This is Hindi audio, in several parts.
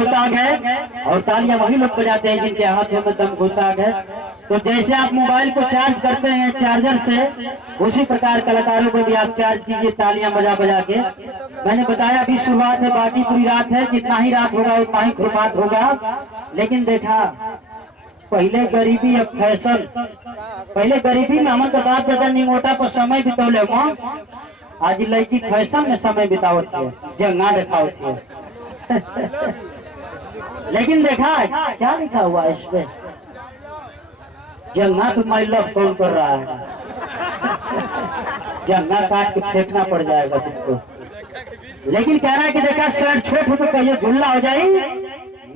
घुसाग है और तालियां वही लोग बजाते हैं जिनके हाथों में दम घुसाग है। तो जैसे आप मोबाइल को चार्ज करते हैं चार्जर से, उसी प्रकार कलाकारों को भी आप चार्ज कीजिए तालियां बजा बजा के। मैंने बताया अभी शुरुआत है, बाकी पूरी रात है, जितना ही रात होगा उतना ही खुरमात होगा। लेकिन देखा पहले गरीबी अब फैशन, पहले गरीबी में हमन का बाप दादा निमोटा पर समय बितौले, आज लड़की फैशन में समय बितावत है, जंगा दिखावत है। लेकिन देखा क्या लिखा हुआ इस पे, जंगा तो माई लव कौन कर रहा है, जंगा काट के फेंकना पड़ जाएगा तुमको। लेकिन कह रहा है कि देखा शर्ट छोट हो तो कहिए झुल्ला हो जाए,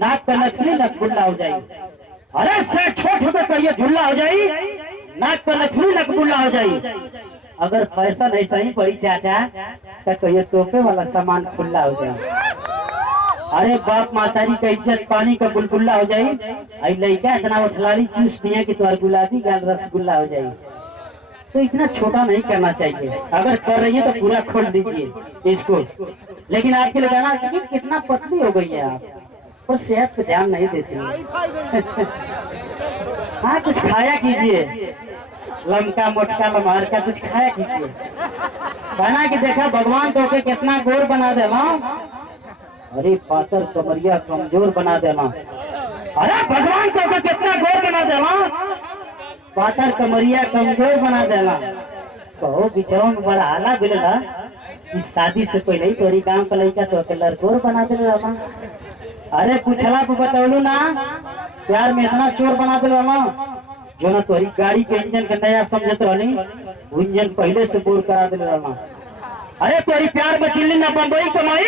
नाक का नथनी नकबुल्ला हो जाए। अरे शर्ट छोट हो तो कहिए झुल्ला हो जाए, नाक का नथनी नकबुल्ला हो जाए। अगर फैशन ऐसा ही पड़ी चाचा तो कहिए तोहफे वाला सामान खुल्ला हो जाए। अरे बाप मातारी का इज्जत पानी का बुलबुल्ला हो जाए। आई लड़का इतना उठलाली चूस दिया कि तुम्हारा गुलाबी गाल रसगुल्ला हो जाए। तो इतना छोटा नहीं करना चाहिए, अगर कर रही है तो पूरा खोल दीजिए इसको। लेकिन आपके लिए कहना कि कितना पतली हो गई है आप, और सेहत पे ध्यान नहीं देती। हाँ कुछ खाया कीजिए, लमका मोटका लमहर का कुछ खाया कीजिए। कहना कि देखा भगवान तो के कितना गोर बना देना, अरे पातर कमरिया कमजोर बना देना। अरे भगवान तो के कितना गोर बना देना, पातर कमरिया कमजोर बना देना। कहो बिचरों में बड़ा हाला बिलला, इस शादी से पहले ही तोरी गांव का लड़का तो के लड़कोर बना दे रहा। अरे पूछला तो बतौलू ना, प्यार में इतना चोर बना दे रहा जो ना तोरी गाड़ी के इंजन का नया समझत रहनी, वो इंजन पहले से बोर करा दे रहा। अरे तोरी प्यार में दिल्ली ना बम्बई कमाई,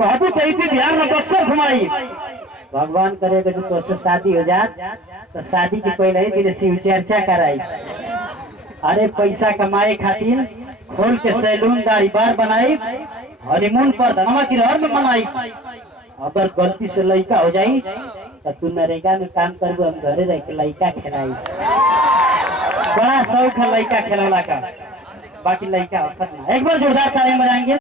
कहू कहीं भी बिहार में बक्सर घुमाई। भगवान करेगा जो तुझसे शादी हो जात तो शादी की पहले ही तेरे शिव चर्चा कराई। अरे पैसा कमाए खातिर खोल के सैलून गाड़ी बार बनाई, हनीमून पर धनमा की रहर में मनाई। अगर गलती से लड़का हो जाई तो तू नरेगा में काम करबो, हम घरे रह के लड़का खिलाई। बड़ा शौक है लड़का खिलौना का, बाकी लड़का एक बार जोरदार ताली बजाएंगे।